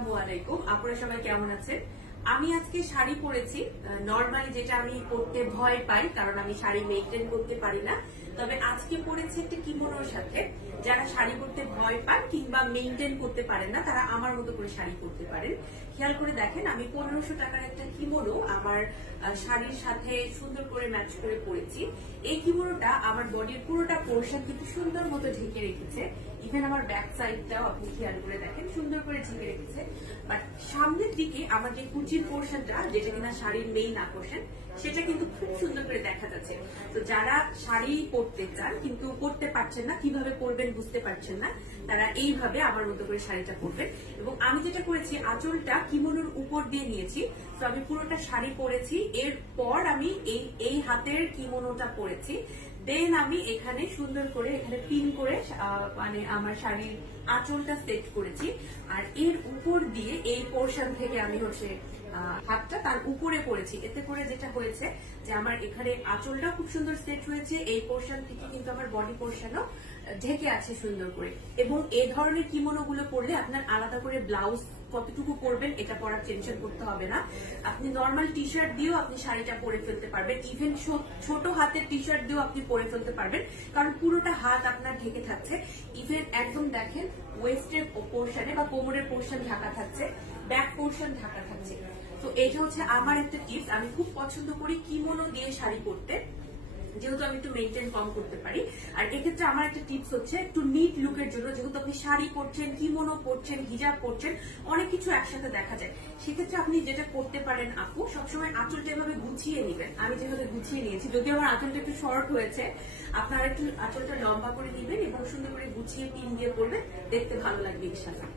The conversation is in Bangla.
আসসালামু আলাইকুম। আপনারা সবাই কেমন আছেন? আমি আজকে শাড়ি পরেছি, নরমালি যেটা আমি পরতে ভয় পাই, কারণ আমি শাড়ি মেইনটেইন করতে পারি না। তবে আজকে পরেছি একটা কিমোনোর সাথে। যারা শাড়ি পরতে ভয় পান কিংবা মেইনটেইন করতে পারেন না, তারা আমার মতো করে শাড়ি পরতে পারেন। খেয়াল করে দেখেন, আমি 1500 টাকার একটা কিমোনো আমার শাড়ির সাথে সুন্দর করে ম্যাচ করে পরেছি। এই কিমোনোটা আমার বডির পুরোটা পোর্শন কিন্তু সুন্দর মতো ঢেকে রেখেছে। ইভেন আমার ব্যাক সাইডটাও আপনি খেয়াল করে দেখেন সুন্দর করে ঢেকে রেখেছে। বাট সামনের দিকে আমার যে কুচির পোর্শনটা, যেটা কিনা শাড়ির মেইন আকর্ষণ, সেটা কিন্তু খুব সুন্দর করে দেখা যাচ্ছে। তো যারা শাড়ি পরতে চান কিন্তু পরতে পারছেন না, কিভাবে পরবেন বুঝতে পারছেন না, তারা এইভাবে আমার মতো করে শাড়িটা পরবেন। এবং আমি যেটা করেছি, আঁচলটা কিমোনোর উপর দিয়ে নিয়েছি। তো আমি পুরোটা শাড়ি পরেছি, এরপর আমি এই হাতের কিমোনোটা পরেছি। দেন আমি এখানে সুন্দর করে এখানে পিন করে মানে আমার শাড়ির আঁচলটা সেট করেছি। আর এর উপর দিয়ে এই পোর্শন থেকে আমি হাতটা তার উপরে পরেছি। এতে করে যেটা হয়েছে যে আমার এখানে আঁচলটা খুব সুন্দর সেট হয়েছে, এই পোর্শন থেকে কিন্তু আমার বডি পোর্শনও ঢেকে আছে সুন্দর করে। এবং এই ধরনের কিমোনো গুলো পরলে আপনার আলাদা করে ব্লাউজ কতটুকু পরবেন এটা পরার টেনশন করতে হবে না। আপনি নর্মাল টি শার্ট দিয়েও আপনি শাড়িটা পরে ফেলতে পারবেন, ইভেন ছোট হাতের টি শার্ট দিয়েও আপনি পরে ফেলতে পারবেন, কারণ পুরোটা হাত আপনার ঢেকে থাকছে। ইভেন একদম দেখেন ওয়েস্টের পোর্শনে বা কোমরের পোর্শন ঢাকা থাকছে, ব্যাক পোর্শন ঢাকা থাকছে। তো এটা হচ্ছে আমার একটা টিপস। আমি খুব পছন্দ করি কিমোনো দিয়ে শাড়ি পরতে, যেহেতু আমি একটু মেনটেন কম করতে পারি। আর এক্ষেত্রে আমার একটা টিপস হচ্ছে একটু নিট লুকের জন্য, যেহেতু আপনি শাড়ি পরছেন, কিমোনো পরছেন, হিজাব পরছেন, অনেক কিছু একসাথে দেখা যায়। সেক্ষেত্রে আপনি যেটা করতে পারেন আপু, সবসময় আঁচলটা এভাবে গুছিয়ে নেবেন। আমি যেভাবে গুছিয়ে নিয়েছি, যদিও আমার আঁচলটা একটু শর্ট হয়েছে, আপনারা একটু আঁচলটা লম্বা করে নেবেন এবং সুন্দর করে গুছিয়ে পিন দিয়ে পরবেন, দেখতে ভালো লাগবে ইনশাআল্লাহ।